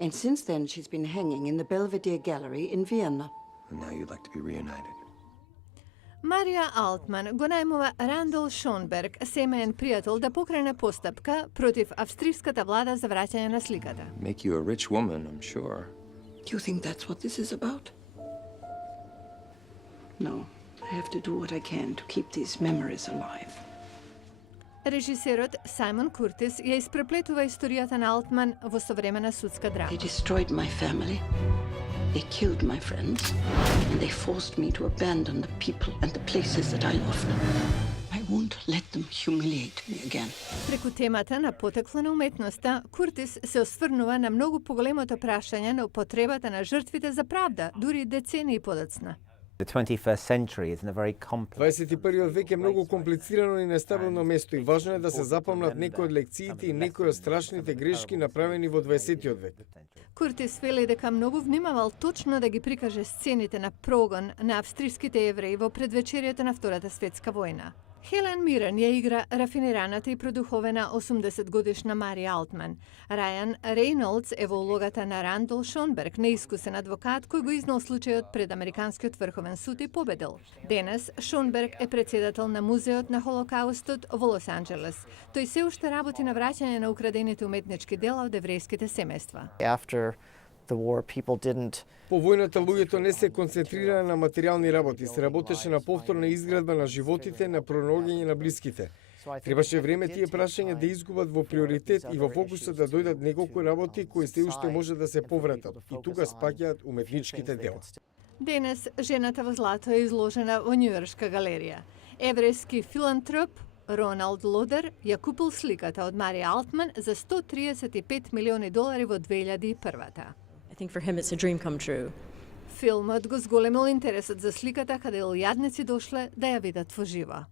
And since then, she's been hanging in the Belvedere Gallery in Vienna. And now you'd like to be reunited. Marija Altman go најмува Рандол Шонберг, семеен пријател, да покрене постапка против австриската влада за враќање на сликата. Make you a rich woman, I'm sure. Do you think that's what this is about? No, I have to do what I can to keep these memories alive. Режисерот Сајмон Куртис ја испреплетува историјата на Алтман во современа судска драма. They destroyed my family. They killed my friends. And they forced me to abandon the people and the places that I loved. I won't let them humiliate me again. Преку темата на потекло на уметноста, Куртис се осврнува на многу поголемото прашање на употребата на жртвите за правда, дури децении подоцна. The 21st century is in a very complex. 21 век е многу комплицирано и нестабилно место и важно е да се запомнат некои од лекциите и некои од страшните грешки направени во 20 век. Куртис вели дека многу внимавал точно да ги прикаже сцените на прогон на австриските евреи во предвечерието на Втората светска војна. Хелен Мирен ја игра рафинираната и продуховена 80-годишна Мари Алтман. Рајан Рейнолдс е во улогата на Рандол Шонберг, неискусен адвокат кој го изнал случајот пред Американскиот врховен суд и победил. Денес Шонберг е председател на Музеот на Холокаустот во Лос Анџелес. Тој се уште работи на враќање на украдените уметнички дела од еврејските семејства. After the war, people didn't. По војната луѓето не се концентрираа на материјални работи, се работеше на повторна изградба на животите, на пронаоѓање на блиските. Требаше време тие прашања да изгубат во приоритет и во фокусот да дојдат неколку работи кои се уште може да се повратат и тука спаѓаат уметничките дела. Денес жената во злато е изложена во Њујоршка галерија. Еврејски филантроп Роналд Лодер ја купил сликата од Мари Алтман за $135 милиони во 2001-та. I think for him it's a dream come true. Филмот го зголемил интересот за сликата каде илјадници дошле да ја видат во живо.